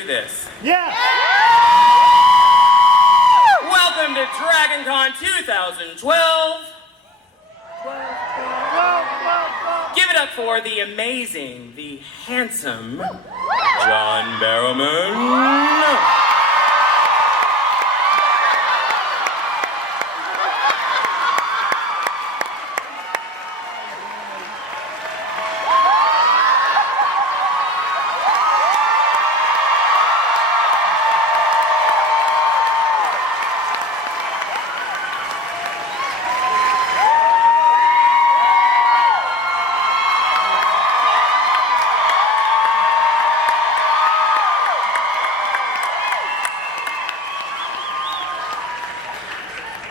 do this. Yeah! Welcome to DragonCon 2012. Give it up for the amazing, the handsome John BARROWMAN.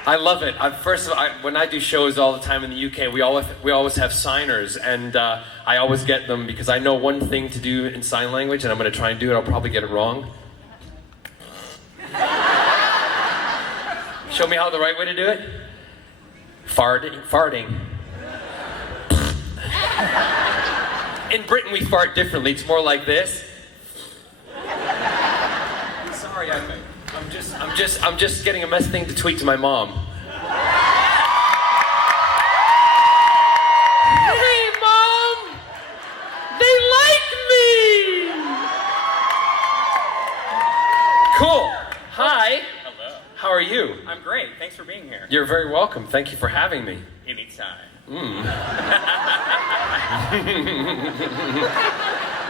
I love it. First of all, when I do shows all the time in the UK, we always have signers, and I always get them because I know one thing to do in sign language, and I'm going to try and do it. I'll probably get it wrong. Show me how the right way to do it. Farting. In Britain, we fart differently. It's more like this. Sorry, I'm just getting a mess thing to tweet to my mom. Hey, Mom! They like me! Cool. Hi. Hello. How are you? I'm great. Thanks for being here. You're very welcome. Thank you for having me. Anytime.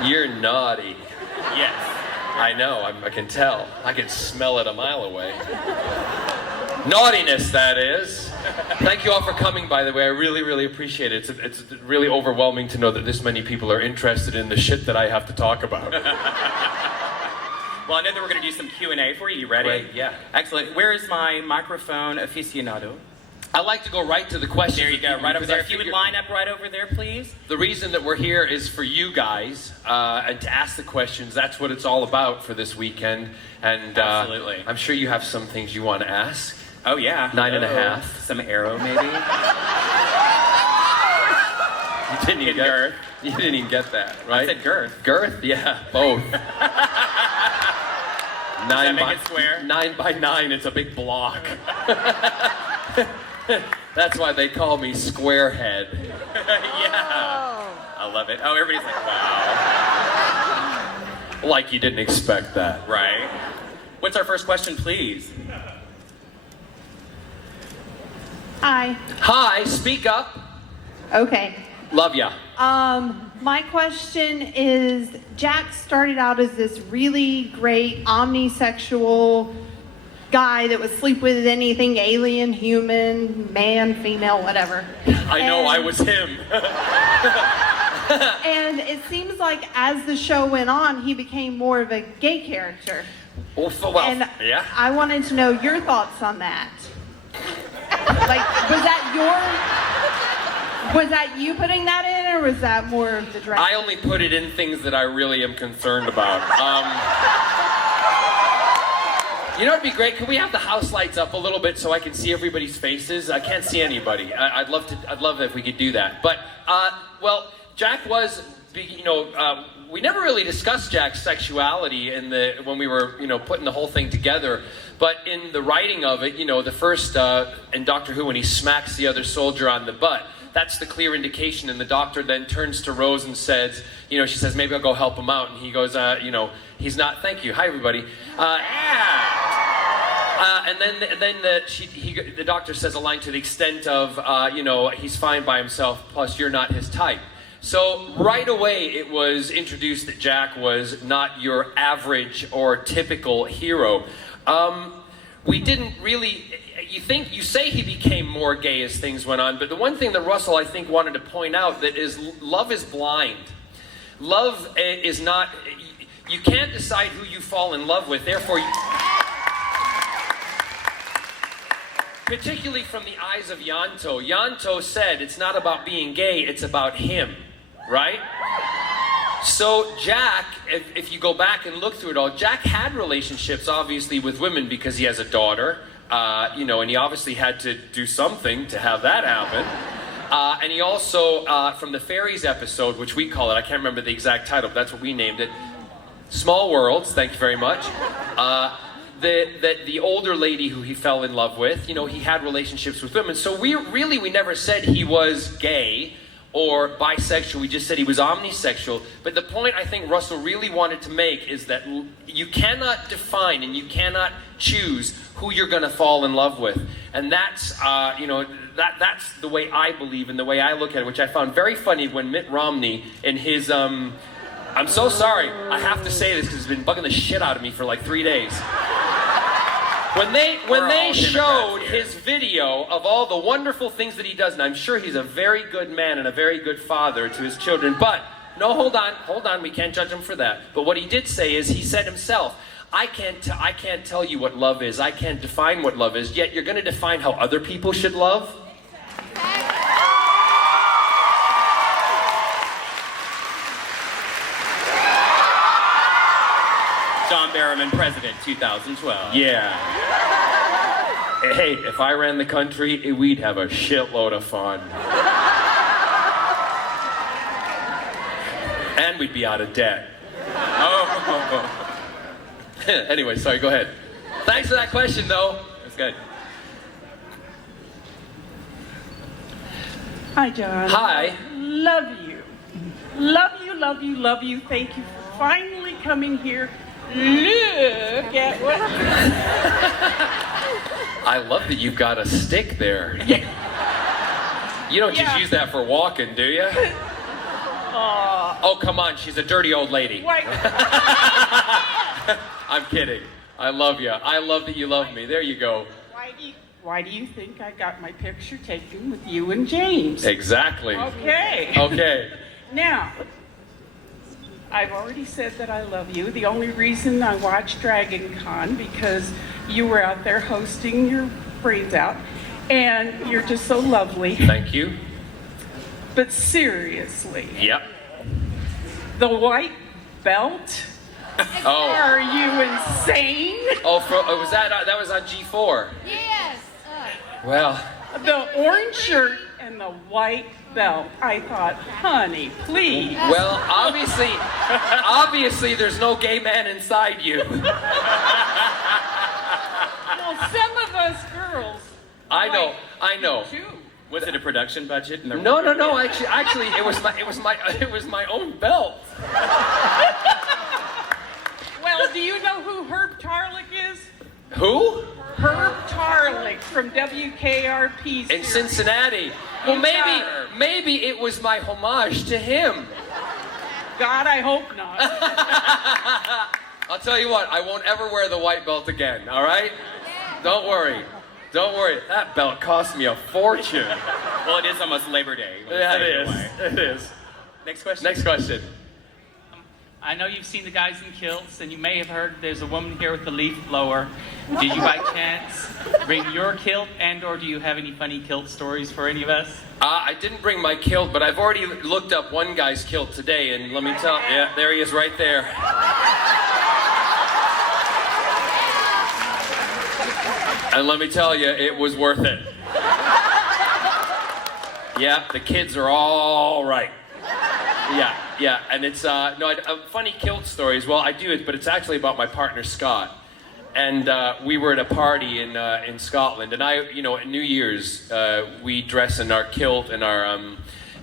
You're naughty. Yes. I know, I can tell. I can smell it a mile away. Naughtiness, that is. Thank you all for coming, by the way. I really, really appreciate it. It's really overwhelming to know that this many people are interested in the shit that I have to talk about. Well, I know that we're going to do some Q&A for you. You ready? Great, yeah. Excellent. Where is my microphone aficionado? I like to go right to the question. There you go, right over there. If you would line up right over there, please. The reason that we're here is for you guys and to ask the questions. That's what it's all about for this weekend. And Absolutely. I'm sure you have some things you want to ask. Oh, yeah. 9.5. Some arrow, maybe? You didn't even get that, right? I said girth. Girth? Yeah, both. Does that make it square? 9 by 9, it's a big block. That's why they call me Squarehead. Yeah. I love it. Oh, everybody's like, wow. Like you didn't expect that. Right. What's our first question, please? Hi. Hi, speak up. Okay. Love ya. My question is, Jack started out as this really great omnisexual guy that would sleep with anything alien, human, man, female, whatever. I know, I was him. And it seems like as the show went on, he became more of a gay character. Well, And yeah. I wanted to know your thoughts on that. Like, was that you putting that in, or was that more of the director? I only put it in things that I really am concerned about. You know what'd be great? Can we have the house lights up a little bit so I can see everybody's faces? I can't see anybody. I'd love if we could do that. But well, Jack was, we never really discussed Jack's sexuality when we were, putting the whole thing together. But in the writing of it, the first in Doctor Who, when he smacks the other soldier on the butt, that's the clear indication. And the doctor then turns to Rose and says, she says, maybe I'll go help him out. And he goes, he's not. Thank you. Hi, everybody. And then the doctor says a line to the extent of, he's fine by himself. Plus, you're not his type. So right away, it was introduced that Jack was not your average or typical hero. We didn't really. You say he became more gay as things went on, but the one thing that Russell, I think, wanted to point out that is love is blind. Love is not. You can't decide who you fall in love with. Therefore, particularly from the eyes of Yanto. Yanto said it's not about being gay; it's about him, right? So Jack, if you go back and look through it all, Jack had relationships, obviously, with women because he has a daughter. And he obviously had to do something to have that happen. And he also, from the Fairies episode, which we call it, I can't remember the exact title, but that's what we named it, Small worlds, thank you very much. The older lady who he fell in love with, you know, he had relationships with women. So we never said he was gay or bisexual. We just said he was omnisexual. But the point I think Russell really wanted to make is that you cannot define and you cannot choose who you're going to fall in love with. And that's, you know, that's the way I believe and the way I look at it, which I found very funny when Mitt Romney in his, I'm so sorry, I have to say this because it's been bugging the shit out of me for like 3 days. When they showed his video of all the wonderful things that he does, and I'm sure he's a very good man and a very good father to his children, but, no, hold on, we can't judge him for that. But what he did say is, he said himself, I can't tell you what love is, I can't define what love is, yet you're going to define how other people should love? John Barrowman, President, 2012. Yeah. Hey, if I ran the country, we'd have a shitload of fun. And we'd be out of debt. Oh. Anyway, sorry, go ahead. Thanks for that question, though. That's good. Hi, John. Hi. Love you. Love you, love you, love you. Thank you for finally coming here. Look at what... I love that you've got a stick there. You don't just use that for walking, do you? Oh, come on, she's a dirty old lady. Why? I'm kidding. I love you. I love that you love me. There you go. Why do you think I got my picture taken with you and James? Exactly. Okay. Okay. Now, I've already said that I love you. The only reason I watched Dragon Con because you were out there hosting your brains out, and you're just so lovely. Thank you. But seriously, Yep. the white belt? Oh. Are you insane? Oh, was that was on G4? Yes. Well, The orange shirt and the white belt. I thought, honey, please. well, obviously, there's no gay man inside you. Well, some of us girls. I know. Too. Was it a production budget? No. Actually, it was my own belt. Well, do you know who Herb Tarlick is? Who? Herb Tarlick from WKRP. In series. Cincinnati. Well, maybe it was my homage to him. God, I hope not. I'll tell you what, I won't ever wear the white belt again, all right? Don't worry. That belt cost me a fortune. Well, it is almost Labor Day. Yeah, it is. Next question. Next question. I know you've seen the guys in kilts, and you may have heard there's a woman here with a leaf blower. Did you by chance bring your kilt, and/or do you have any funny kilt stories for any of us? I didn't bring my kilt, but I've already looked up one guy's kilt today, and let me tell you, yeah, there he is right there. And let me tell you, it was worth it. Yeah, the kids are all right. Yeah, and it's, funny kilt stories, well, I do it, but it's actually about my partner, Scott. And we were at a party in Scotland, and at New Year's, we dress in our kilt and our,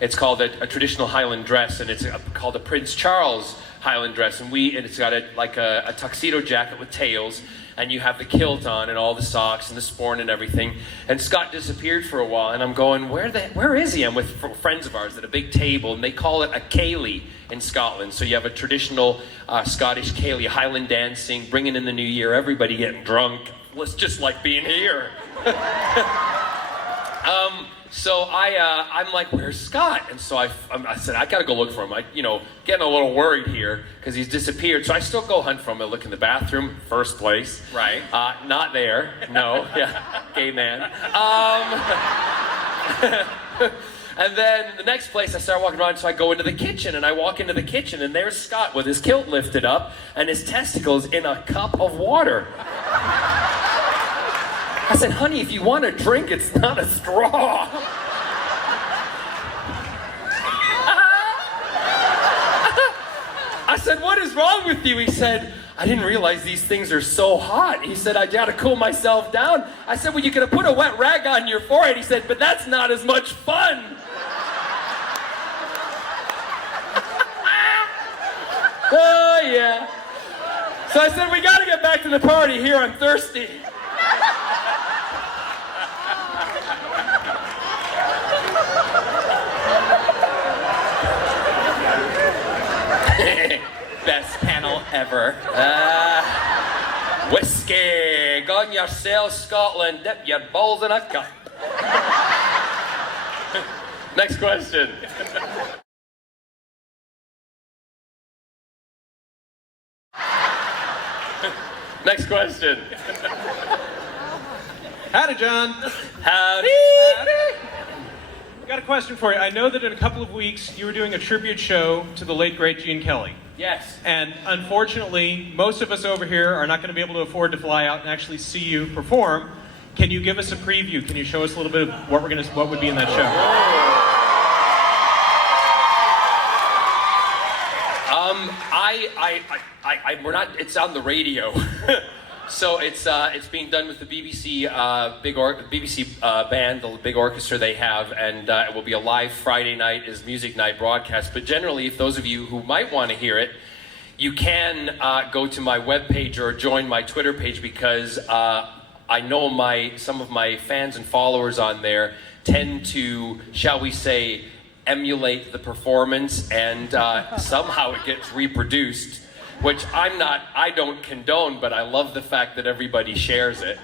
it's called a traditional Highland dress, and it's called a Prince Charles Highland dress, and it's got a tuxedo jacket with tails, and you have the kilt on and all the socks and the sporn and everything. And Scott disappeared for a while, and I'm going, where is he? I'm with friends of ours at a big table, and they call it a ceilidh in Scotland. So you have a traditional Scottish ceilidh, Highland dancing, bringing in the new year, everybody getting drunk. Well, it's just like being here. So I'm like, where's Scott? And so I said, I gotta go look for him. Getting a little worried here because he's disappeared. So I still go hunt for him. I look in the bathroom, first place. Right. Not there. No. Yeah. Gay man. And then the next place I start walking around, so I go into the kitchen, and I walk into the kitchen, and there's Scott with his kilt lifted up and his testicles in a cup of water. I said, honey, if you want a drink, it's not a straw. I said, what is wrong with you? He said, I didn't realize these things are so hot. He said, I gotta cool myself down. I said, well, you could have put a wet rag on your forehead. He said, but that's not as much fun. Oh, yeah. So I said, we gotta get back to the party here. I'm thirsty. Best panel ever. Whiskey, gun yourself, Scotland, dip your balls in a cup. Next question. Next question. Howdy, John. Howdy. Got a question for you. I know that in a couple of weeks you were doing a tribute show to the late great Gene Kelly. Yes. And unfortunately, most of us over here are not going to be able to afford to fly out and actually see you perform. Can you give us a preview? Can you show us a little bit of what would be in that show? We're not. It's on the radio, so it's being done with the BBC BBC band, the big orchestra they have, and it will be a live Friday night is music night broadcast. But generally, if those of you who might want to hear it, you can go to my webpage or join my Twitter page because I know some of my fans and followers on there tend to, shall we say, emulate the performance, and somehow it gets reproduced, which I don't condone, but I love the fact that everybody shares it.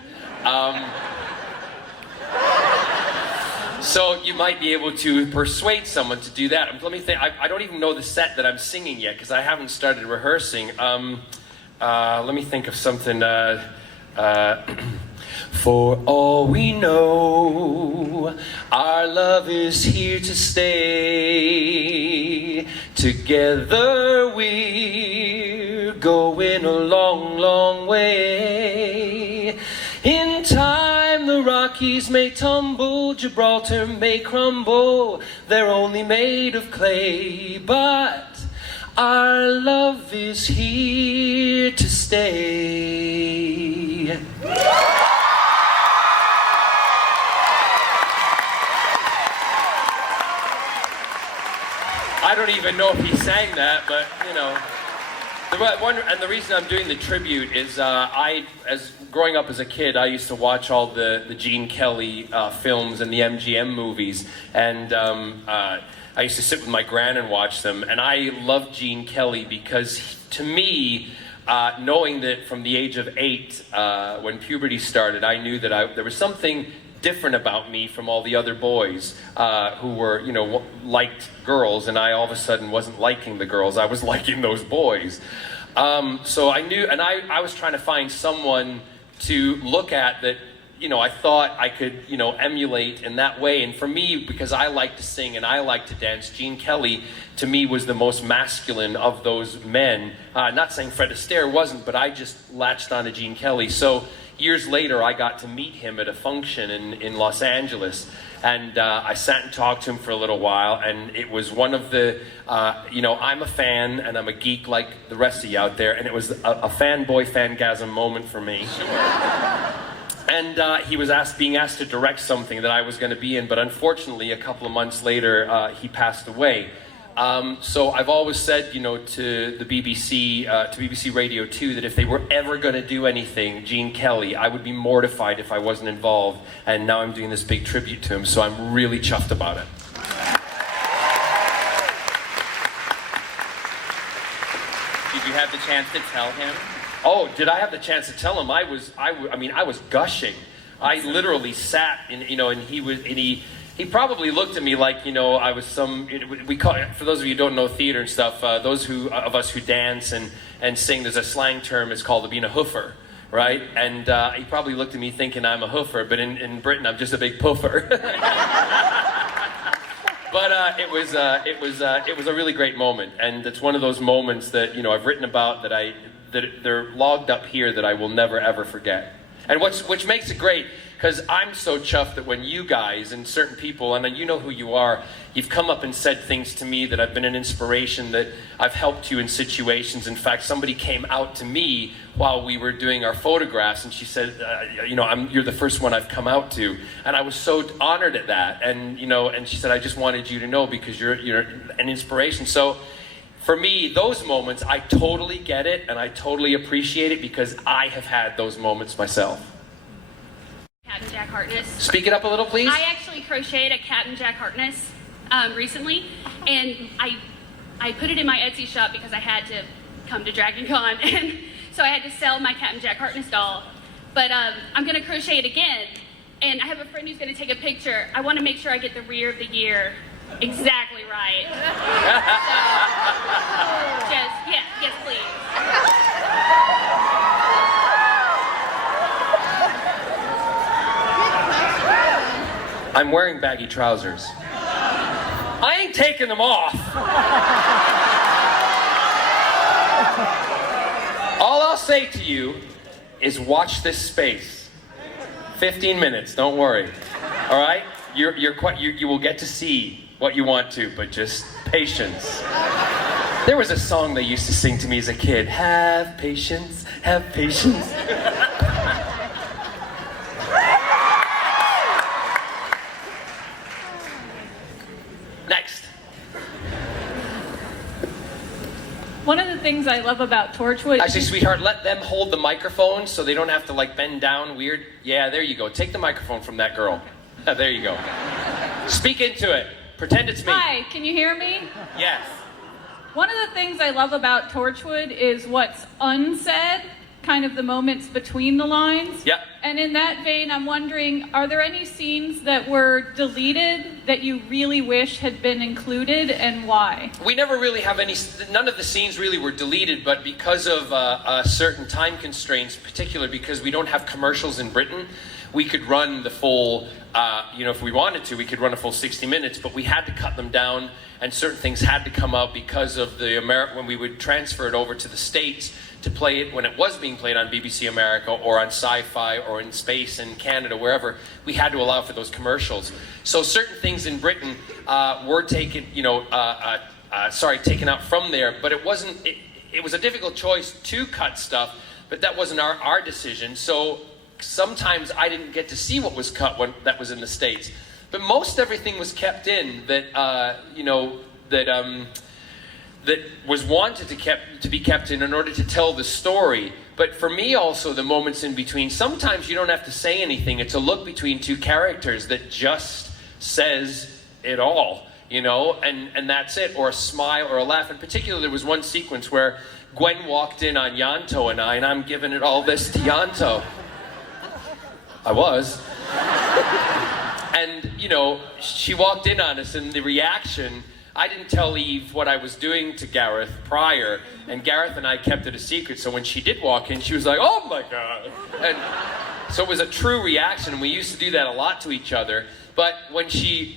So you might be able to persuade someone to do that. Let me think. I don't even know the set that I'm singing yet because I haven't started rehearsing. Let me think of something. For all we know, our love is here to stay. Together we're going a long, long way. In time the Rockies may tumble, Gibraltar may crumble. They're only made of clay, but our love is here to stay. I don't even know if he sang that, but you know. And the reason I'm doing the tribute is as growing up as a kid, I used to watch all the Gene Kelly films and the MGM movies, and I used to sit with my gran and watch them. And I loved Gene Kelly because, to me, knowing that from the age of 8, when puberty started, I knew that there was something different about me from all the other boys who were, liked girls, and I all of a sudden wasn't liking the girls. I was liking those boys. So I knew, and I was trying to find someone to look at that, I thought I could, emulate in that way. And for me, because I like to sing and I like to dance, Gene Kelly, to me, was the most masculine of those men. Not saying Fred Astaire wasn't, but I just latched on to Gene Kelly. So years later, I got to meet him at a function in Los Angeles, and I sat and talked to him for a little while, and it was one of the, I'm a fan, and I'm a geek like the rest of you out there, and it was a fanboy fangasm moment for me. And he was being asked to direct something that I was going to be in, but unfortunately, a couple of months later, he passed away. So I've always said, to the BBC, to BBC Radio 2, that if they were ever going to do anything, Gene Kelly, I would be mortified if I wasn't involved. And now I'm doing this big tribute to him, so I'm really chuffed about it. Did you have the chance to tell him? Oh, did I have the chance to tell him? I was gushing. I literally sat, and he probably looked at me like, I was some, we call it, for those of you who don't know theater and stuff, those of us who dance and sing, there's a slang term, it's called being a hoofer, right? And he probably looked at me thinking I'm a hoofer, but in Britain, I'm just a big poofer. But it was a really great moment, and it's one of those moments that, I've written about that they're logged up here that I will never ever forget. And which makes it great, because I'm so chuffed that when you guys and certain people, and you know who you are, you've come up and said things to me that I've been an inspiration, that I've helped you in situations. In fact, somebody came out to me while we were doing our photographs, and she said, you're the first one I've come out to. And I was so honored at that. And, and she said, I just wanted you to know because you're an inspiration. So for me, those moments, I totally get it, and I totally appreciate it because I have had those moments myself. Captain Jack Harkness. Speak it up a little, please. I actually crocheted a Captain Jack Harkness recently, and I put it in my Etsy shop because I had to come to Dragon Con, and so I had to sell my Captain Jack Harkness doll. But I'm going to crochet it again, and I have a friend who's going to take a picture. I want to make sure I get the rear of the year exactly right. So, yes, please. I'm wearing baggy trousers. I ain't taking them off. All I'll say to you is watch this space. 15 minutes, don't worry. All right? You will get to see what you want to, but just patience. There was a song they used to sing to me as a kid. Have patience, have patience. Next. One of the things I love about Torchwood... Actually, sweetheart, let them hold the microphone so they don't have to, bend down weird. Yeah, there you go. Take the microphone from that girl. There you go. Speak into it. Pretend it's me. Hi, can you hear me? Yes. One of the things I love about Torchwood is what's unsaid, kind of the moments between the lines. Yep. And in that vein, I'm wondering, are there any scenes that were deleted that you really wish had been included, and why? We never really have none of the scenes really were deleted, but because of certain time constraints, particularly because we don't have commercials in Britain, we could run the full, if we wanted to, we could run a full 60 minutes, but we had to cut them down, and certain things had to come out because of when we would transfer it over to the States to play it when it was being played on BBC America or on Sci-Fi or in space in Canada, wherever, we had to allow for those commercials. So certain things in Britain were taken, taken out from there, but it wasn't, it was a difficult choice to cut stuff, but that wasn't our decision. So sometimes I didn't get to see what was cut when that was in the States. But most everything was kept in that, that was wanted to be kept in order to tell the story. But for me also, the moments in between, sometimes you don't have to say anything. It's a look between two characters that just says it all, and that's it, or a smile or a laugh. In particular, there was one sequence where Gwen walked in on Yanto and I'm giving it all this to Yanto. I was. And, she walked in on us, and the reaction, I didn't tell Eve what I was doing to Gareth prior, and Gareth and I kept it a secret, so when she did walk in, she was like, oh my God. And so it was a true reaction, and we used to do that a lot to each other, but when she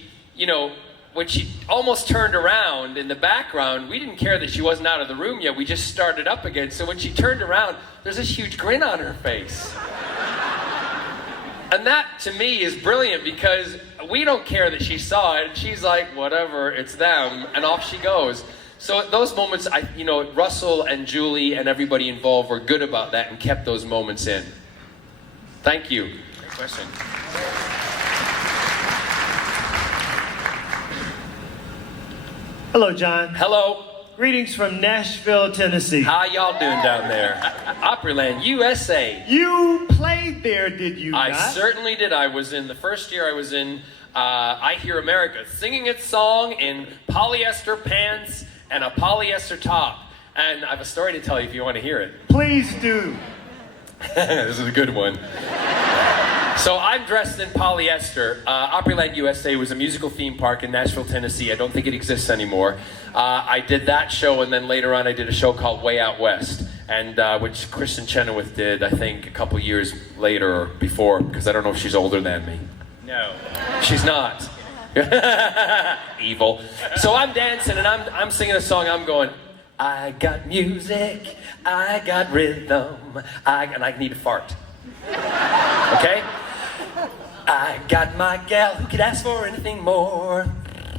almost turned around in the background, we didn't care that she wasn't out of the room yet, we just started up again, so when she turned around, there's this huge grin on her face. And that, to me, is brilliant because we don't care that she saw it. And she's like, whatever, it's them, and off she goes. So at those moments, Russell and Julie and everybody involved were good about that and kept those moments in. Thank you. Great question. Hello, John. Hello. Greetings from Nashville, Tennessee. How y'all doing down there? Opryland, USA. You played there, did you not? I certainly did. The first year I was in I Hear America, singing its song in polyester pants and a polyester top. And I have a story to tell you if you want to hear it. Please do. This is a good one. So I'm dressed in polyester. Opryland, USA was a musical theme park in Nashville, Tennessee. I don't think it exists anymore. I did that show, and then later on I did a show called Way Out West, and which Kristen Chenoweth did, I think, a couple years later or before, because I don't know if she's older than me. No. She's not. Evil. So I'm dancing, and I'm singing a song. I'm going, I got music, I got rhythm, and I need a fart. Okay? I got my gal, who could ask for anything more?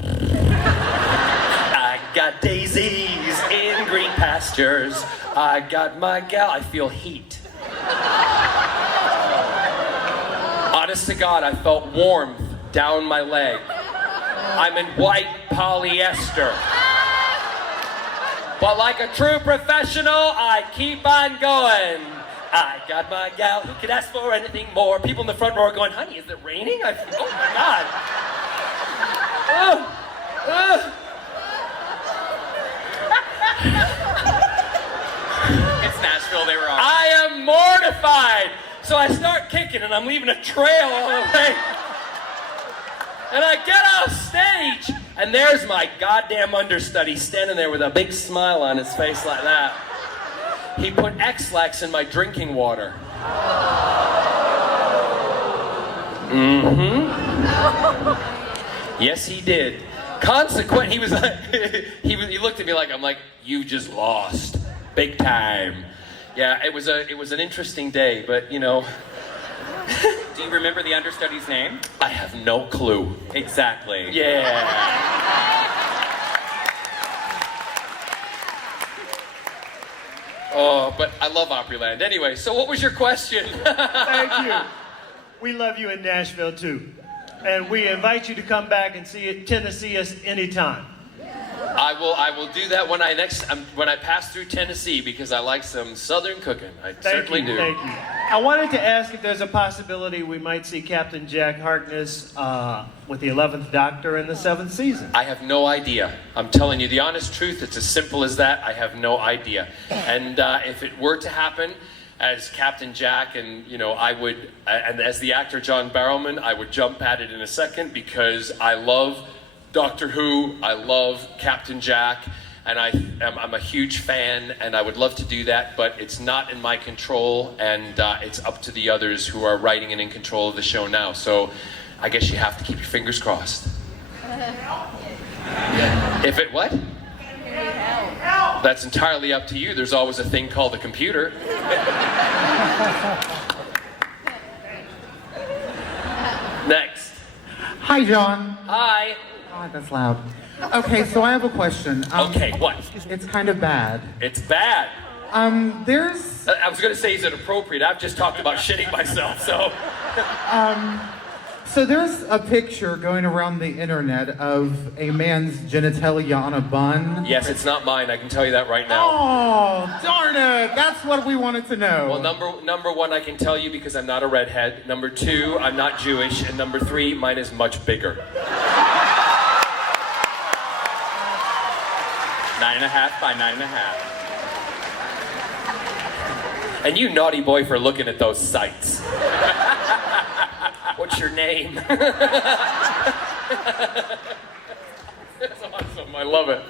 I got daisies in green pastures. I got my gal, I feel heat. Honest to God, I felt warmth down my leg. I'm in white polyester. But like a true professional, I keep on going. I got my gal, who could ask for anything more? People in the front row are going, honey, is it raining? Oh my God. It's Nashville, they were all I am mortified. So I start kicking and I'm leaving a trail all the way. And I get off stage and there's my goddamn understudy standing there with a big smile on his face like that. He put X-Lax in my drinking water. Yes, he did. Consequent, he was like, he looked at me like, I'm like, you just lost, big time. Yeah, it was an interesting day, but you know. Do you remember the understudy's name? I have no clue. Exactly. Yeah. Oh, but I love Opryland. Anyway, so what was your question? Thank you. We love you in Nashville too. And we invite you to come back and tend to see us anytime. I will do that when I pass through Tennessee because I like some Southern cooking. I certainly do. Thank you. I wanted to ask if there's a possibility we might see Captain Jack Harkness with the 11th Doctor in the 7th season. I have no idea. I'm telling you the honest truth. It's as simple as that. I have no idea. And if it were to happen, as Captain Jack, and you know, I would, and as the actor John Barrowman, I would jump at it in a second because I love Doctor Who, I love Captain Jack, and I'm a huge fan, and I would love to do that, but it's not in my control, and it's up to the others who are writing and in control of the show now. So I guess you have to keep your fingers crossed. If it what? That's entirely up to you. There's always a thing called a computer. Next. Hi, John. Hi. God, that's loud. Okay, so I have a question. Okay, what? It's kind of bad. It's bad. There's... I was going to say, is it appropriate? I've just talked about shitting myself, so... So there's a picture going around the internet of a man's genitalia on a bun. Yes, it's not mine. I can tell you that right now. Oh, darn it! That's what we wanted to know. Well, number one, I can tell you because I'm not a redhead. Number two, I'm not Jewish. And number three, mine is much bigger. 9.5 by 9.5. And you naughty boy for looking at those sites. What's your name? That's awesome. I love it.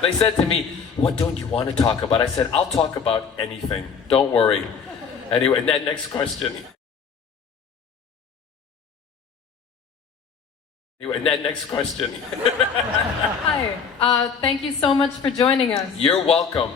They said to me, what don't you want to talk about? I said, I'll talk about anything. Don't worry. Anyway, and then next question. Hi. Thank you so much for joining us. You're welcome.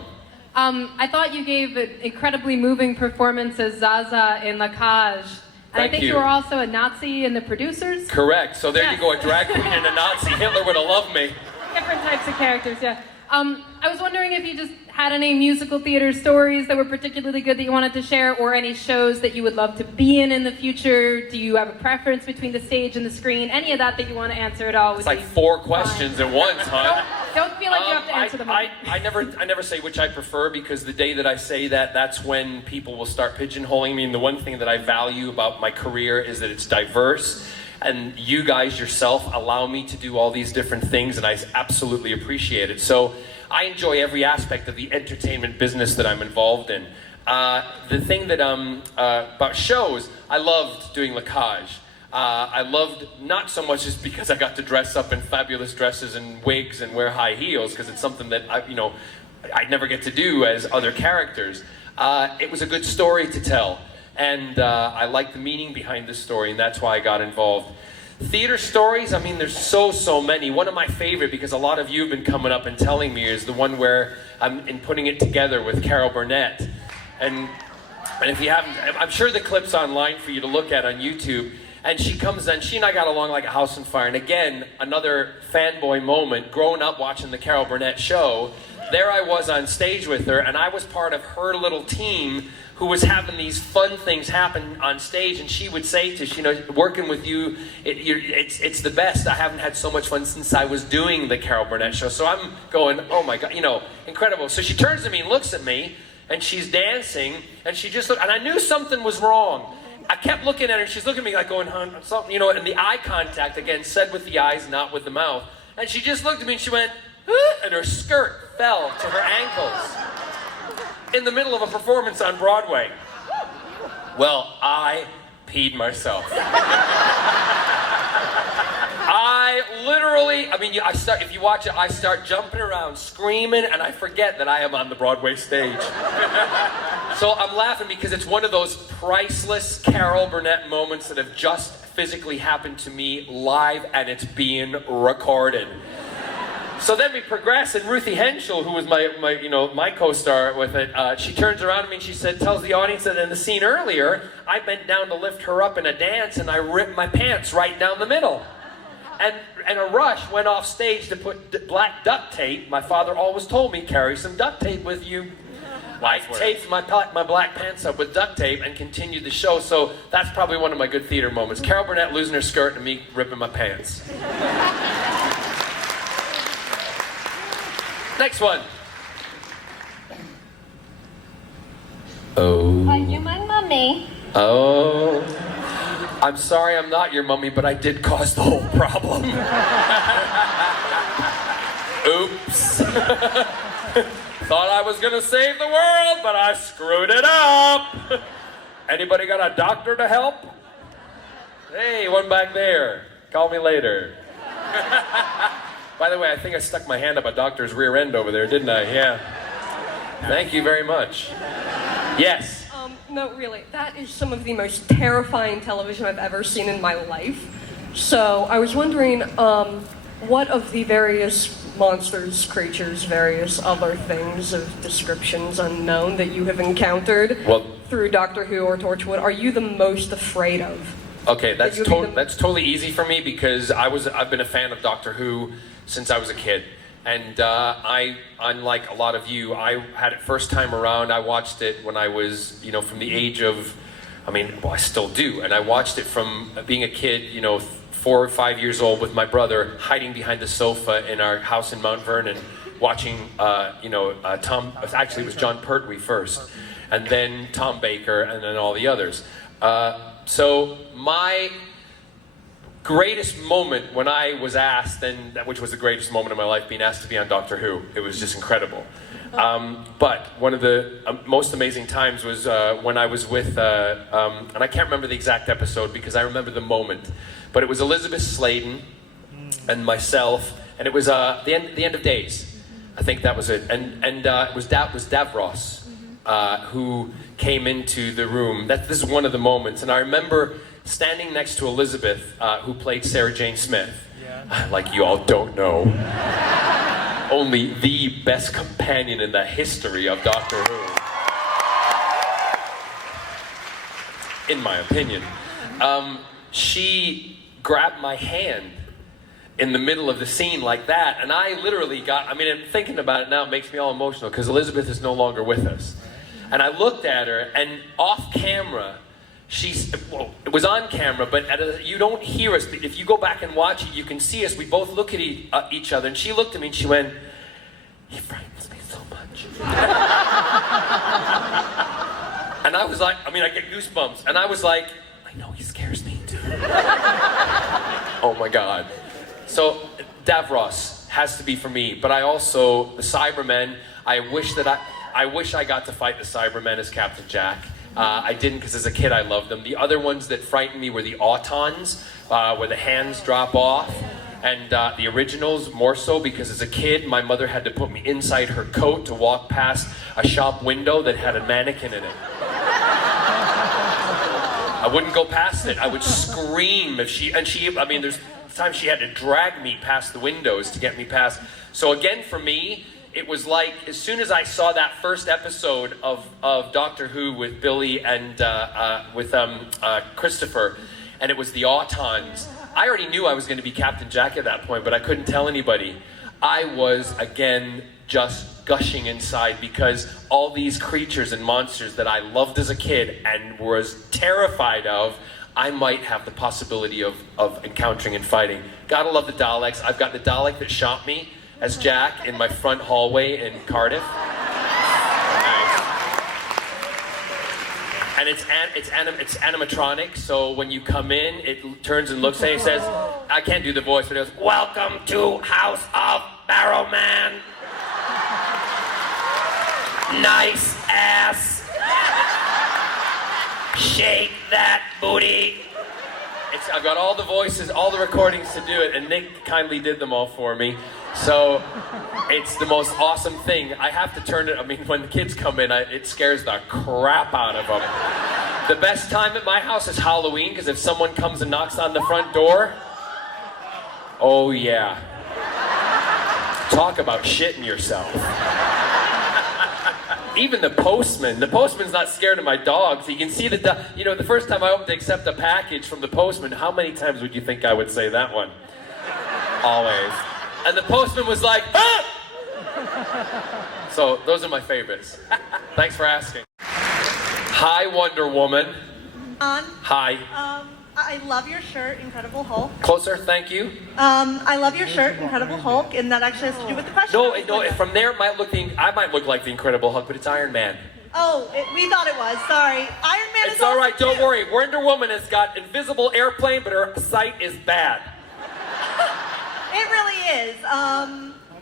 I thought you gave an incredibly moving performance as Zaza in La Cage. And I think you were also a Nazi in the producers? Correct. So there you go, a drag queen and a Nazi. Hitler would have loved me. Different types of characters, yeah. I was wondering if you just had any musical theater stories that were particularly good that you wanted to share, or any shows that you would love to be in the future. Do you have a preference between the stage and the screen? Any of that you want to answer at all? It's like 4 questions at once, huh? Don't feel like you have to answer them all. I never say which I prefer, because the day that I say that, that's when people will start pigeonholing me. And the one thing that I value about my career is that it's diverse. And you guys yourself allow me to do all these different things, and I absolutely appreciate it. So I enjoy every aspect of the entertainment business that I'm involved in. The thing that about shows, I loved doing La Cage. I loved not so much just because I got to dress up in fabulous dresses and wigs and wear high heels, because it's something that I'd never get to do as other characters. It was a good story to tell. And I like the meaning behind the story, and that's why I got involved. Theater stories, I mean, there's so many. One of my favorite, because a lot of you have been coming up and telling me, is the one where I'm in putting it together with Carol Burnett. And if you haven't, I'm sure the clip's online for you to look at on YouTube. And she comes in, she and I got along like a house on fire. And again, another fanboy moment, growing up watching the Carol Burnett show. There I was on stage with her, and I was part of her little team who was having these fun things happen on stage. And she would say to, you know, working with you, it's the best. I haven't had so much fun since I was doing the Carol Burnett show. So I'm going, oh my God, you know, incredible. So she turns to me and looks at me, and she's dancing, and she just looked, and I knew something was wrong. I kept looking at her, and she's looking at me like going, something, you know, and the eye contact, again, said with the eyes, not with the mouth. And she just looked at me and she went, and her skirt fell to her ankles in the middle of a performance on Broadway. Well, I peed myself. I literally, if you watch it, I start jumping around, screaming, and I forget that I am on the Broadway stage. So I'm laughing because it's one of those priceless Carol Burnett moments that have just physically happened to me live, and it's being recorded. So then we progress, and Ruthie Henschel, who was my co-star with it, she turns around to me and she tells the audience that in the scene earlier, I bent down to lift her up in a dance, and I ripped my pants right down the middle. And a rush went off stage to put black duct tape. My father always told me, carry some duct tape with you. I taped my black pants up with duct tape and continued the show. So that's probably one of my good theater moments. Carol Burnett losing her skirt and me ripping my pants. Next one. Oh. Are you my mommy? Oh. I'm sorry I'm not your mummy, but I did cause the whole problem. Oops. Thought I was gonna save the world, but I screwed it up. Anybody got a doctor to help? Hey, one back there. Call me later. By the way, I think I stuck my hand up a doctor's rear end over there, didn't I? Yeah. Thank you very much. Yes. No, really. That is some of the most terrifying television I've ever seen in my life. So I was wondering, what of the various monsters, creatures, various other things of descriptions unknown that you have encountered through Doctor Who or Torchwood are you the most afraid of? Okay, that's totally easy for me because I've been a fan of Doctor Who since I was a kid. And I, unlike a lot of you, I had it first time around. I watched it when I was, from the age of, I still do. And I watched it from being a kid, 4 or 5 years old with my brother, hiding behind the sofa in our house in Mount Vernon, watching, actually it was John Pertwee first, and then Tom Baker, and then all the others. So my greatest moment when I was asked, which was the greatest moment of my life, being asked to be on Doctor Who. It was just incredible. But one of the most amazing times was when I was with, and I can't remember the exact episode because I remember the moment, but it was Elizabeth Sladen and myself, and it was the end of Days. I think that was it. And it was Davros who came into the room. This is one of the moments, and I remember standing next to Elizabeth, who played Sarah Jane Smith. Yeah. Like you all don't know. Only the best companion in the history of Doctor Who. In my opinion. She grabbed my hand in the middle of the scene like that, and I literally and thinking about it now, it makes me all emotional, because Elizabeth is no longer with us. And I looked at her, and off camera, it was on camera, but you don't hear us. If you go back and watch it, you can see us. We both look at each other, and she looked at me and she went, "He frightens me so much." And I was like, I get goosebumps. And I was like, I know he scares me too. Oh my God. So Davros has to be for me, but I also, the Cybermen, I wish I got to fight the Cybermen as Captain Jack. I didn't because as a kid I loved them. The other ones that frightened me were the Autons, where the hands drop off, and the originals more so because as a kid my mother had to put me inside her coat to walk past a shop window that had a mannequin in it. I wouldn't go past it. I would scream if there's times she had to drag me past the windows to get me past. So again, for me, it was like, as soon as I saw that first episode of Doctor Who with Billy and with Christopher, and it was the Autons. I already knew I was going to be Captain Jack at that point, but I couldn't tell anybody. I was, again, just gushing inside because all these creatures and monsters that I loved as a kid and was terrified of, I might have the possibility of encountering and fighting. Gotta love the Daleks. I've got the Dalek that shot me as Jack in my front hallway in Cardiff. And it's animatronic, so when you come in, it turns and looks at you and says, I can't do the voice, but it goes, "Welcome to House of BARROWMAN. Nice ass. Shake that booty." I've got all the voices, all the recordings to do it, and Nick kindly did them all for me. So it's the most awesome thing. I have to turn it, I mean, when the kids come in, it scares the crap out of them. The best time at my house is Halloween, because if someone comes and knocks on the front door, oh yeah. Talk about shitting yourself. Even the postman's not scared of my dogs. You can see the first time I opened to accept a package from the postman, how many times would you think I would say that one? Always. And the postman was like, "Ah!" So those are my favorites. Thanks for asking. Hi, Wonder Woman. Hi. I love your shirt, Incredible Hulk. Closer, thank you. I love your shirt, Incredible Hulk, and that actually has to do with the question. No, from there I might look like the Incredible Hulk, but it's Iron Man. Oh, we thought it was. Sorry. Iron Man is It's all right, awesome don't too. worry. Wonder Woman has got invisible airplane, but her sight is bad. It really is.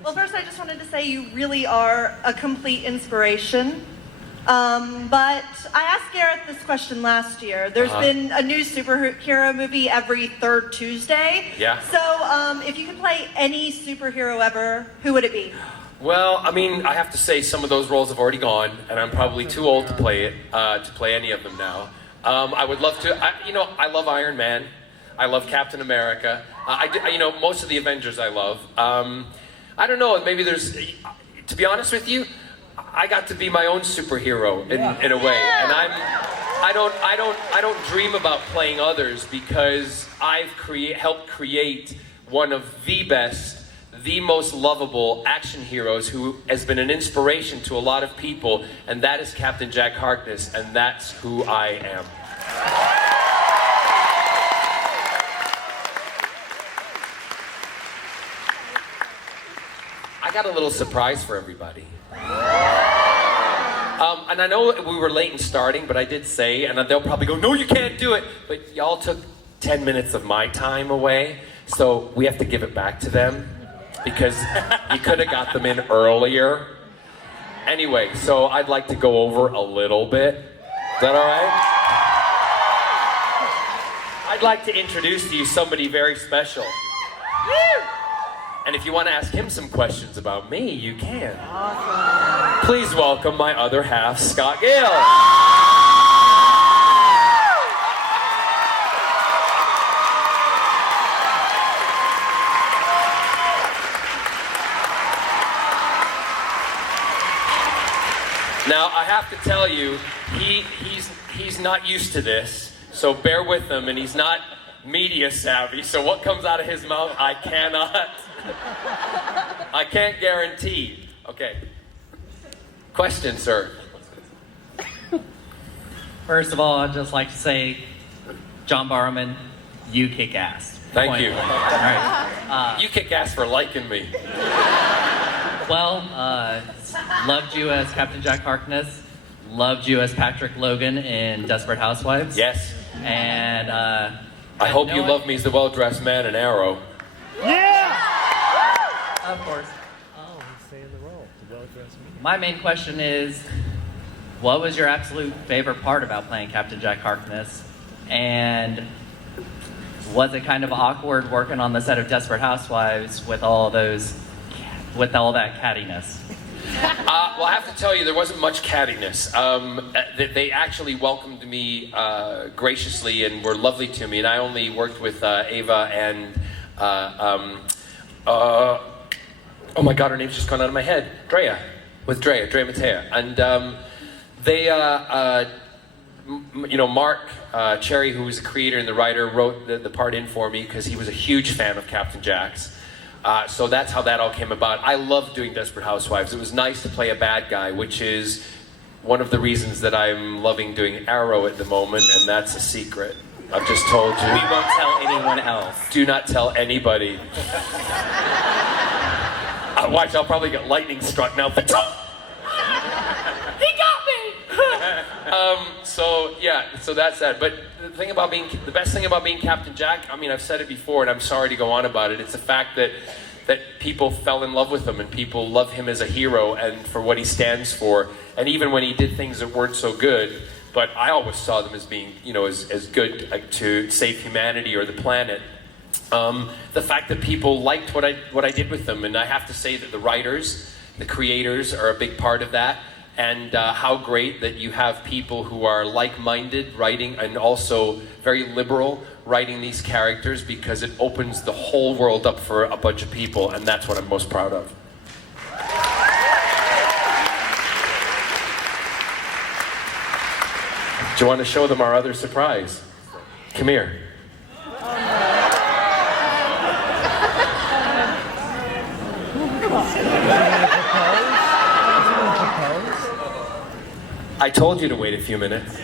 Well, first I just wanted to say you really are a complete inspiration. But I asked Gareth this question last year. There's been a new superhero movie every third Tuesday. Yeah. So if you could play any superhero ever, who would it be? Well, I mean, I have to say some of those roles have already gone, and I'm probably too old to play any of them now. I would love to. I love Iron Man. I love Captain America. Most of the Avengers I love. I don't know. Maybe there's. To be honest with you, I got to be my own superhero in a way, and I don't dream about playing others because I've helped create one of the best, the most lovable action heroes who has been an inspiration to a lot of people, and that is Captain Jack Harkness, and that's who I am. I got a little surprise for everybody. And I know we were late in starting, but I did say, and they'll probably go, "No, you can't do it." But y'all took 10 minutes of my time away, so we have to give it back to them because you could have got them in earlier. Anyway, so I'd like to go over a little bit. Is that all right? I'd like to introduce to you somebody very special. And if you want to ask him some questions about me, you can. Awesome. Please welcome my other half, Scott Gale. Now, I have to tell you, he's not used to this, so bear with him, and he's not media savvy, so what comes out of his mouth, I can't guarantee. Okay. Question, sir. First of all, I'd just like to say, John Barrowman, you kick ass. Thank you. All right. You kick ass for liking me. Well, loved you as Captain Jack Harkness. Loved you as Patrick Logan in Desperate Housewives. Yes. And I hope you love me as the well-dressed man in Arrow. Yeah! Of course. Oh, he's saying the role. The well-dressed man. My main question is, what was your absolute favorite part about playing Captain Jack Harkness? And was it kind of awkward working on the set of Desperate Housewives with all that cattiness? Well, I have to tell you, there wasn't much cattiness. They actually welcomed me graciously and were lovely to me. And I only worked with Ava and, oh my God, her name's just gone out of my head. Drea Matea. And they, Mark Cherry, who was the creator and the writer, wrote the part in for me because he was a huge fan of Captain Jack's. So that's how that all came about. I loved doing Desperate Housewives. It was nice to play a bad guy, which is one of the reasons that I'm loving doing Arrow at the moment, and that's a secret. I've just told you. We won't tell anyone else. Do not tell anybody. Watch, I'll probably get lightning struck now. He got me! So that's that. But the best thing about being Captain Jack, I mean, I've said it before, and I'm sorry to go on about it. It's the fact that people fell in love with him, and people love him as a hero and for what he stands for. And even when he did things that weren't so good, but I always saw them as being, as good to save humanity or the planet. The fact that people liked what I did with them, and I have to say that the writers, the creators are a big part of that. And how great that you have people who are like-minded writing and also very liberal writing these characters, because it opens the whole world up for a bunch of people, and that's what I'm most proud of. Do you want to show them our other surprise? Come here. I told you to wait a few minutes.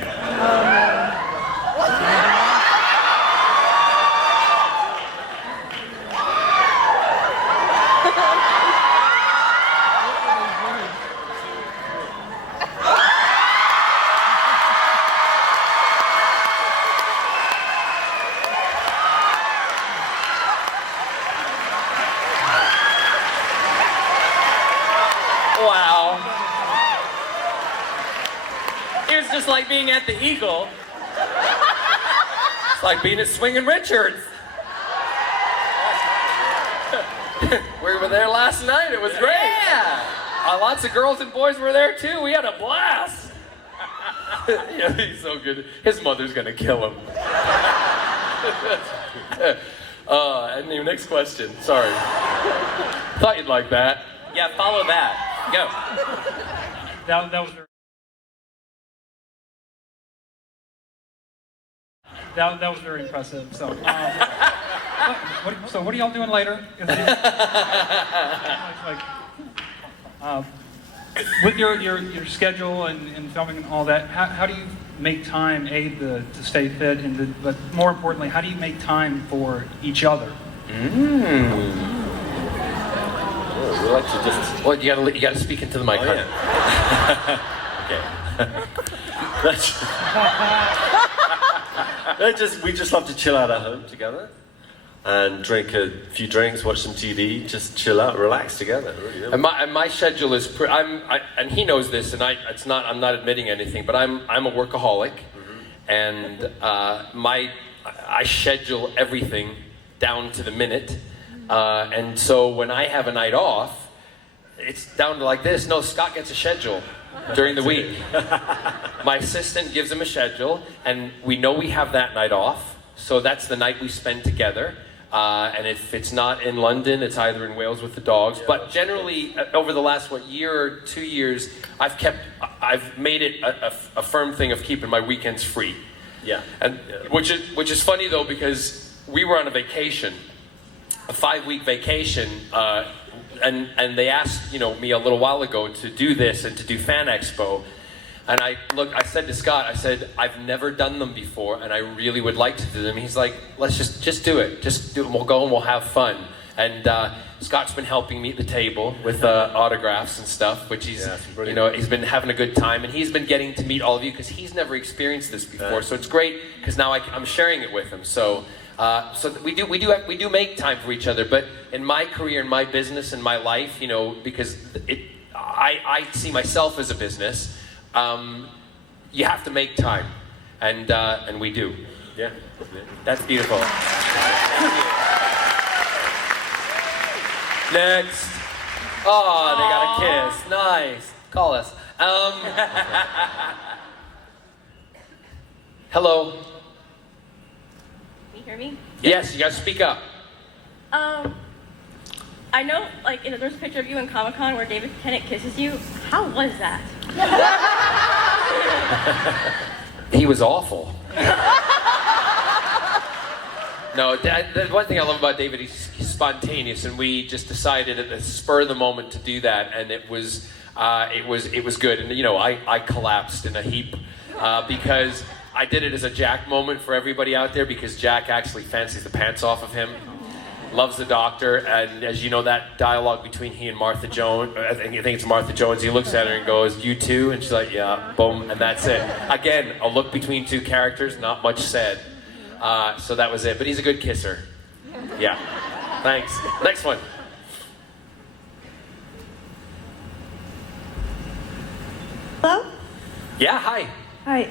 Wow. It's just like being at the Eagle. It's like being at Swingin' Richards. We were there last night. It was great. Yeah. Lots of girls and boys were there too. We had a blast. Yeah, he's so good. His mother's gonna kill him. And the next question. Sorry. Thought you'd like that. Yeah, follow that. Go. That was very... That was very impressive. So, what are y'all doing later? With your schedule and filming and all that, how do you make time to stay fit, but more importantly, how do you make time for each other? We like to just. Well, you gotta speak into the mic. Oh, yeah. Okay. We just love to chill out at home together and drink a few drinks, watch some TV, just chill out, relax together. Really, yeah. And my schedule is. And he knows this, and I'm not admitting anything, but I'm a workaholic, and I schedule everything down to the minute. And so when I have a night off, it's down to like this. No, Scott gets a schedule during the week. My assistant gives him a schedule, and we know we have that night off. So that's the night we spend together. And if it's not in London, it's either in Wales with the dogs. But generally, over the last, year or 2 years, I've made it a firm thing of keeping my weekends free. Yeah. And which is funny though, because we were on a vacation. A 5-week vacation, and they asked me a little while ago to do this and to do Fan Expo, and I said to Scott, I said, I've never done them before, and I really would like to do them. He's like, let's just do it, and we'll go and we'll have fun. And Scott's been helping me at the table with autographs and stuff, which he's he's been having a good time, and he's been getting to meet all of you because he's never experienced this before. So it's great because now I'm sharing it with him. So we do make time for each other, but in my career, in my business, in my life, because I see myself as a business, you have to make time, and we do. Yeah, That's beautiful. Next. Oh, they got a kiss. Nice. Call us. Hello. Can you hear me? Yes, you gotta speak up. I know, there's a picture of you in Comic-Con where David Tennant kisses you. How was that? He was awful. No, the one thing I love about David, he's spontaneous, and we just decided at the spur of the moment to do that, and it was good. And you know, I collapsed in a heap because I did it as a Jack moment for everybody out there, because Jack actually fancies the pants off of him, loves the doctor, and as you know, that dialogue between he and Martha Jones, I think it's Martha Jones, he looks at her and goes, "You too?" And she's like, "Yeah," boom, and that's it. Again, a look between two characters, not much said. So that was it, but he's a good kisser. Yeah, thanks. Next one. Hello? Yeah, hi. Hi.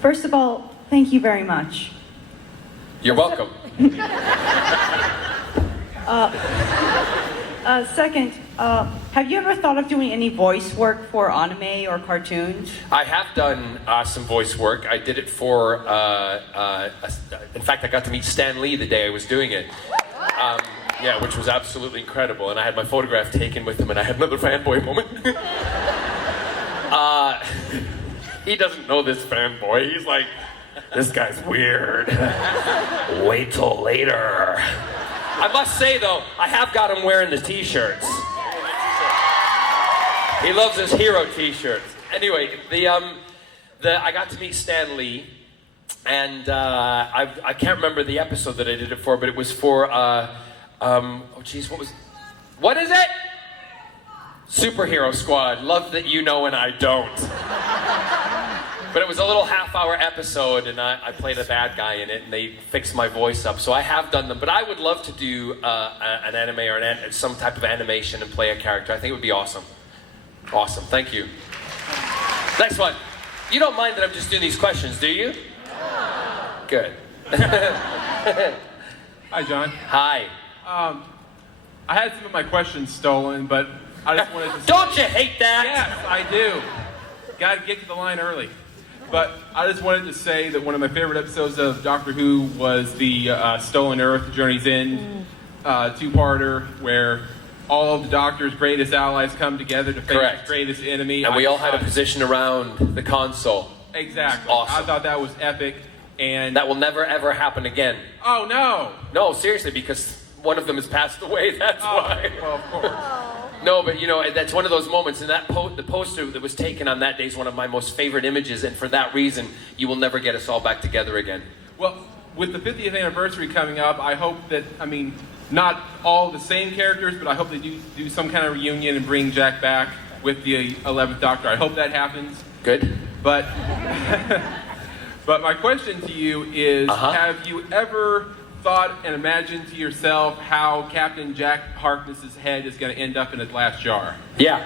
First of all, thank you very much. You're welcome. Second, have you ever thought of doing any voice work for anime or cartoons? I have done some voice work. I did it for, in fact, I got to meet Stan Lee the day I was doing it. Yeah, which was absolutely incredible. And I had my photograph taken with him, and I had another fanboy moment. He doesn't know this fanboy. He's like, "This guy's weird. Wait till later." I must say, though, I have got him wearing the t-shirts. He loves his hero t-shirts. Anyway, I got to meet Stan Lee, and I can't remember the episode that I did it for, but it was for, what is it? Superhero Squad. Love that you know and I don't. But it was a little half-hour episode, and I played a bad guy in it, and they fixed my voice up. So I have done them, but I would love to do an anime or some type of animation and play a character. I think it would be awesome. Awesome, thank you. Next one. You don't mind that I'm just doing these questions, do you? Good. Hi, John. Hi. I had some of my questions stolen, but I just wanted to... Don't you hate that? Yes, I do. Gotta get to the line early. But I just wanted to say that one of my favorite episodes of Doctor Who was the Stolen Earth, Journey's End two-parter, where all of the Doctor's greatest allies come together to face his greatest enemy. And we all had a position around the console. Exactly. Awesome. I thought that was epic. And that will never, ever happen again. Oh, no. No, seriously, because one of them has passed away, that's why. Well, of course. No, but you know, that's one of those moments, and that the poster that was taken on that day is one of my most favorite images, and for that reason, you will never get us all back together again. Well, with the 50th anniversary coming up, I hope that, not all the same characters, but I hope they do some kind of reunion and bring Jack back with the 11th Doctor. I hope that happens. Good. But, but my question to you is, have you ever thought and imagined to yourself how Captain Jack Harkness's head is going to end up in his last jar? Yeah.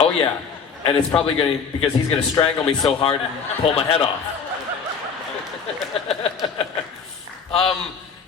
Oh yeah. And it's probably going to, because he's going to strangle me so hard and pull my head off.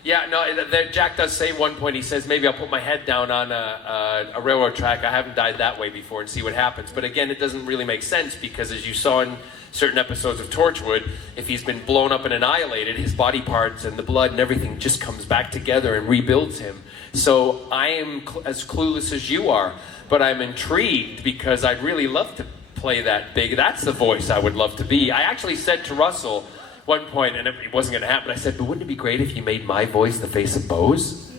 Yeah, no, Jack does say at one point, he says, maybe I'll put my head down on a railroad track. I haven't died that way before and see what happens. But again, it doesn't really make sense because as you saw in certain episodes of Torchwood, if he's been blown up and annihilated, his body parts and the blood and everything just comes back together and rebuilds him. So I am as clueless as you are, but I'm intrigued because I'd really love to play that big. That's the voice I would love to be. I actually said to Russell one point, and it wasn't going to happen, I said, but wouldn't it be great if you made my voice the face of Bose?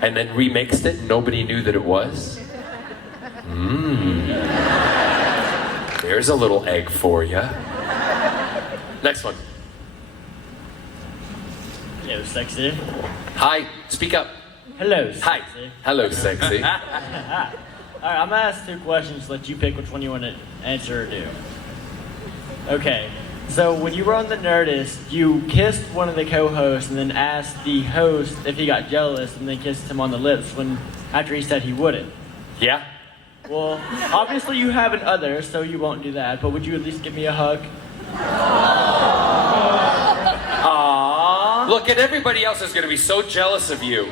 And then remixed it and nobody knew that it was? There's a little egg for you. Next one. Hello, sexy. Hi, speak up. Hello, sexy. Hi. Hello, sexy. All right, I'm gonna ask 2 questions. Let you pick which one you want to answer or do. Okay. So when you were on the Nerdist, you kissed one of the co-hosts and then asked the host if he got jealous and then kissed him on the lips after he said he wouldn't. Yeah. Well, obviously you have an other, so you won't do that, but would you at least give me a hug? Aww. Look, and everybody else is going to be so jealous of you.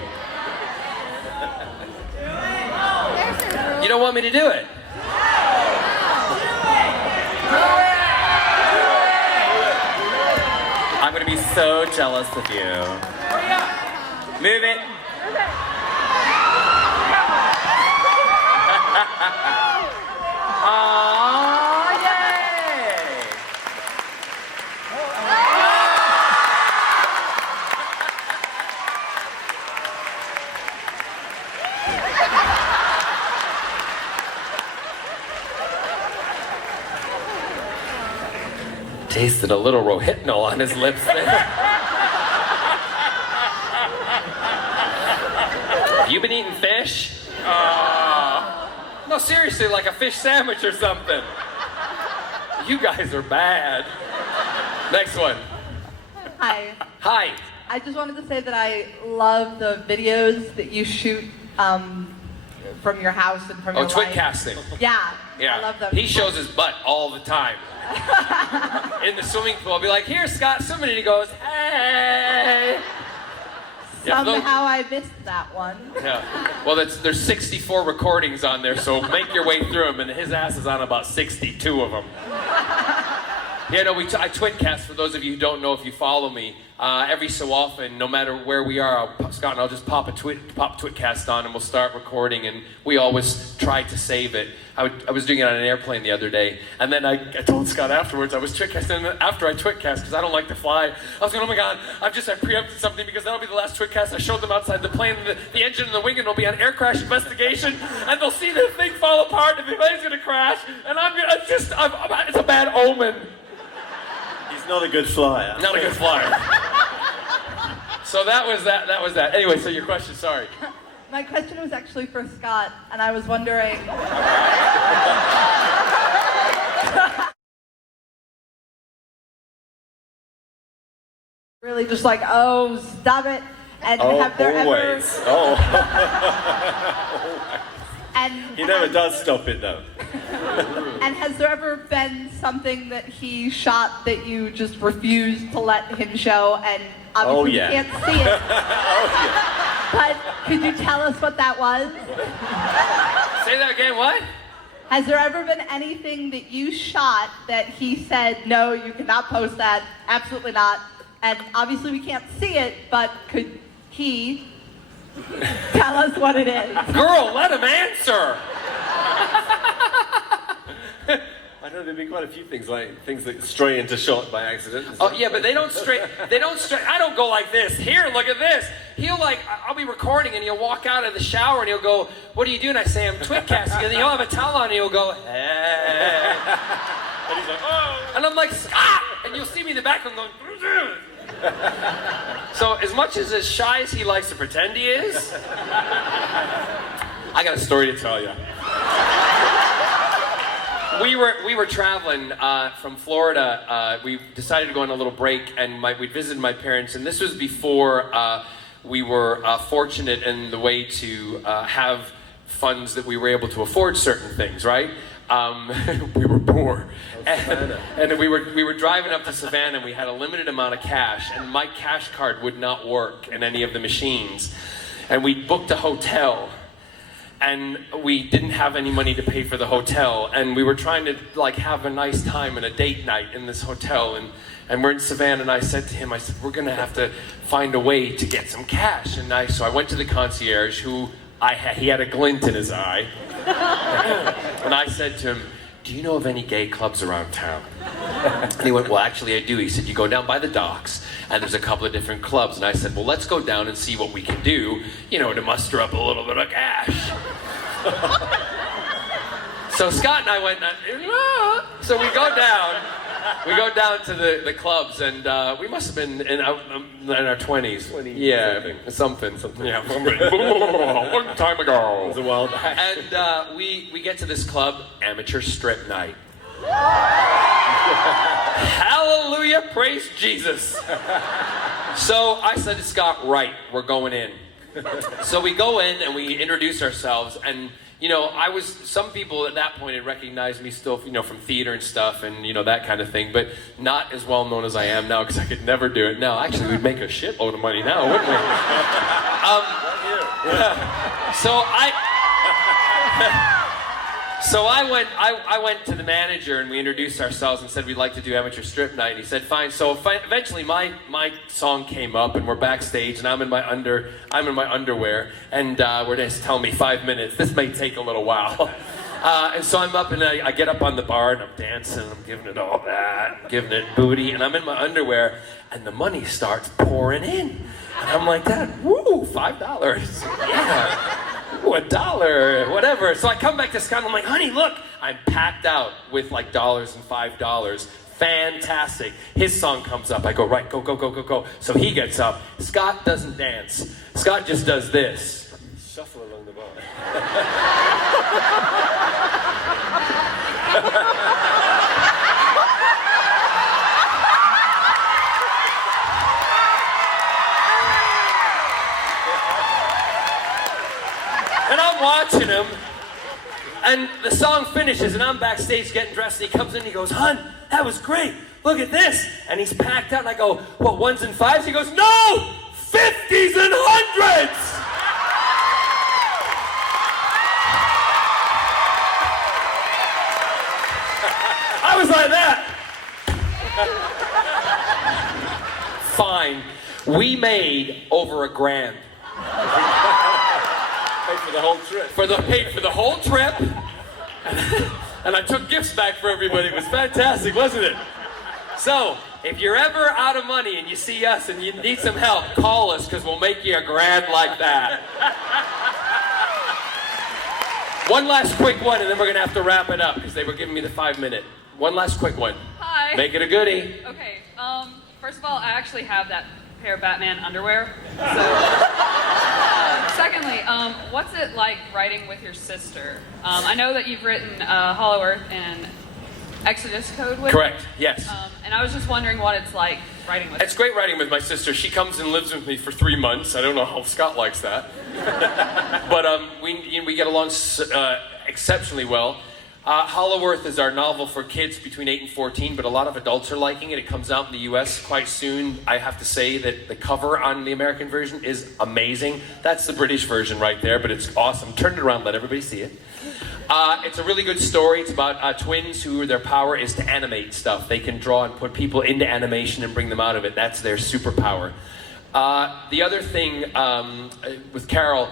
You don't want me to do it? I'm going to be so jealous of you. Move it. Aww, yay! tasted a little Rohypnol on his lips there. Have you been eating fish? No, seriously, like a fish sandwich or something. You guys are bad. Next one. Hi. Hi. I just wanted to say that I love the videos that you shoot from your house and from your twin life. casting. Yeah. Yeah. I love them. He shows his butt all the time. In the swimming pool, I'll be like, here, Scott, swimming, and he goes, hey. Yeah, Somehow I missed that one. Yeah. Well, there's 64 recordings on there, so make your way through them, and his ass is on about 62 of them. Yeah, no, I twin cast, for those of you who don't know if you follow me. Every so often, no matter where we are, Scott and I'll just pop Twitcast on and we'll start recording, and we always try to save it. I was doing it on an airplane the other day, and then I told Scott afterwards I was Twitcasting, and after I Twitcast, because I don't like to fly, I was going, oh my God, I preempted something because that'll be the last Twitcast. I showed them outside the plane, the engine and the wing, and it'll be an air crash investigation, and they'll see the thing fall apart, and the plane's going to crash, and it's a bad omen. He's not a good flyer. Not a good flyer. So that was that. Anyway, so your question, sorry. My question was actually for Scott, and I was wondering. Really just like, oh, stop it. And have there always. ever... And He never does stop it, though. And has there ever been something that he shot that you just refused to let him show, and obviously you can't see it? But could you tell us what that was? Say that again, what? Has there ever been anything that you shot that he said, no, you cannot post that, absolutely not, and obviously we can't see it, but could he tell us what it is? Girl, let him answer! I know there'd be quite a few things that stray into shot by accident. Oh yeah, but they don't stray. I don't go like this. Here, look at this. I'll be recording and he'll walk out of the shower and he'll go, what are you doing? I say, I'm twitcasting. And he'll have a towel on and he'll go, hey. And he's like, oh. And I'm like, Scott! And you'll see me in the background going, so as much as shy as he likes to pretend he is, I got a story to tell you. We were traveling from Florida. We decided to go on a little break, and we visited my parents. And this was before we were fortunate in the way to have funds that we were able to afford certain things. Right? We were poor, and we were driving up to Savannah. And we had a limited amount of cash, and my cash card would not work in any of the machines. And we booked a hotel. And we didn't have any money to pay for the hotel, and we were trying to have a nice time and a date night in this hotel, and we're in Savannah, and I said to him, we're gonna have to find a way to get some cash. And so I went to the concierge, he had a glint in his eye, and I said to him, do you know of any gay clubs around town? And he went, well, actually I do. He said, you go down by the docks, and there's a couple of different clubs. And I said, well, let's go down and see what we can do, to muster up a little bit of cash. So Scott and I went, so we go down to the clubs, and we must have been in our 20s. Yeah, something. Yeah, a long time ago. It was a while back. And we get to this club, amateur strip night. Hallelujah, praise Jesus. So I said to Scott, right, we're going in. So we go in and we introduce ourselves, and some people at that point had recognized me still, from theater and stuff, and that kind of thing, but not as well known as I am now, because I could never do it now. Actually, we'd make a shitload of money now, wouldn't we? So I went to the manager and we introduced ourselves and said we'd like to do amateur strip night. And he said fine. So eventually my song came up and we're backstage and I'm in my underwear and we're just telling me 5 minutes. This may take a little while. And so I'm up and I get up on the bar and I'm dancing. I'm giving it all that, I'm giving it booty, and I'm in my underwear and the money starts pouring in. And I'm like, Dad, woo, $5. Yeah. Ooh, $1, whatever. So I come back to Scott and I'm like, honey, look, I'm packed out with dollars and $5. fantastic. His song comes up. I go, right, go, go, go, go, go. So he gets up. Scott doesn't dance. Scott just does this. Shuffle along the bar. And I'm watching him, and the song finishes, and I'm backstage getting dressed, and he comes in and he goes, "Hun, that was great. Look at this." And he's packed out, and I go, "What, ones and fives?" He goes, "No! 50s and 100s!" I was like that. Fine. We made over $1,000. Paid for the whole trip. Paid for the whole trip. And I took gifts back for everybody. It was fantastic, wasn't it? So, if you're ever out of money and you see us and you need some help, call us, because we'll make you $1,000 like that. One last quick one, and then we're going to have to wrap it up, because they were giving me the 5-minute. One last quick one. Hi. Make it a goodie. Okay, first of all, I actually have that pair of Batman underwear. So, secondly, what's it like writing with your sister? I know that you've written Hollow Earth and Exodus Code with Correct, yes. and I was just wondering what it's like writing with It's great writing with my sister. She comes and lives with me for 3 months. I don't know how Scott likes that. But we get along exceptionally well. Hollow Earth is our novel for kids between 8 and 14, but a lot of adults are liking it. It comes out in the US quite soon. I have to say that the cover on the American version is amazing. That's the British version right there, but it's awesome. Turn it around, let everybody see it. It's a really good story. It's about twins who their power is to animate stuff. They can draw and put people into animation and bring them out of it. That's their superpower. The other thing with Carol,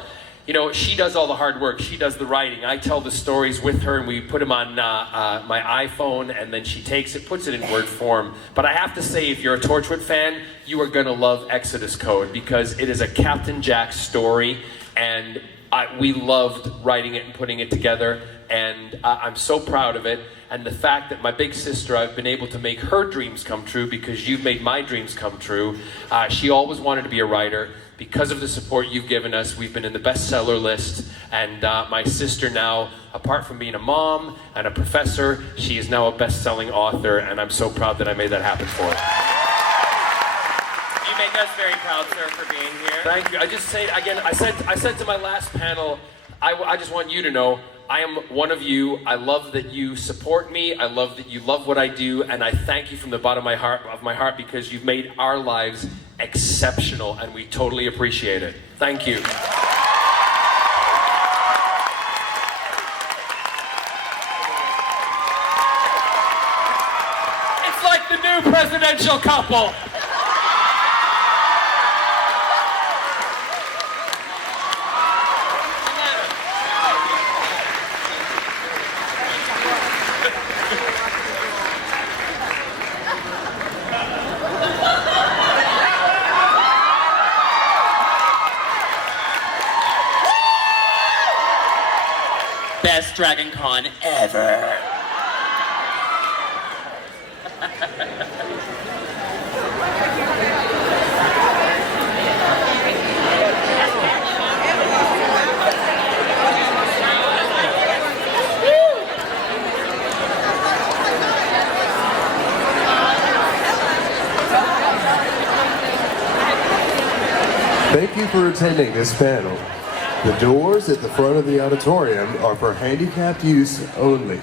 you know, she does all the hard work. She does the writing. I tell the stories with her, and we put them on my iPhone, and then she takes it, puts it in word form. But I have to say, if you're a Torchwood fan, you are going to love Exodus Code, because it is a Captain Jack story, and we loved writing it and putting it together, and I'm so proud of it. And the fact that my big sister, I've been able to make her dreams come true, because you've made my dreams come true. She always wanted to be a writer. Because of the support you've given us, we've been in the bestseller list. And my sister now, apart from being a mom and a professor, she is now a best-selling author, and I'm so proud that I made that happen for her. You make us very proud, sir, for being here. Thank you. I just say again, I said to my last panel, I just want you to know, I am one of you. I love that you support me. I love that you love what I do, and I thank you from the bottom of my heart, because you've made our lives exceptional, and we totally appreciate it. Thank you. It's like the new presidential couple. Best Dragon Con ever. Thank you for attending this panel. The doors at the front of the auditorium are for handicapped use only.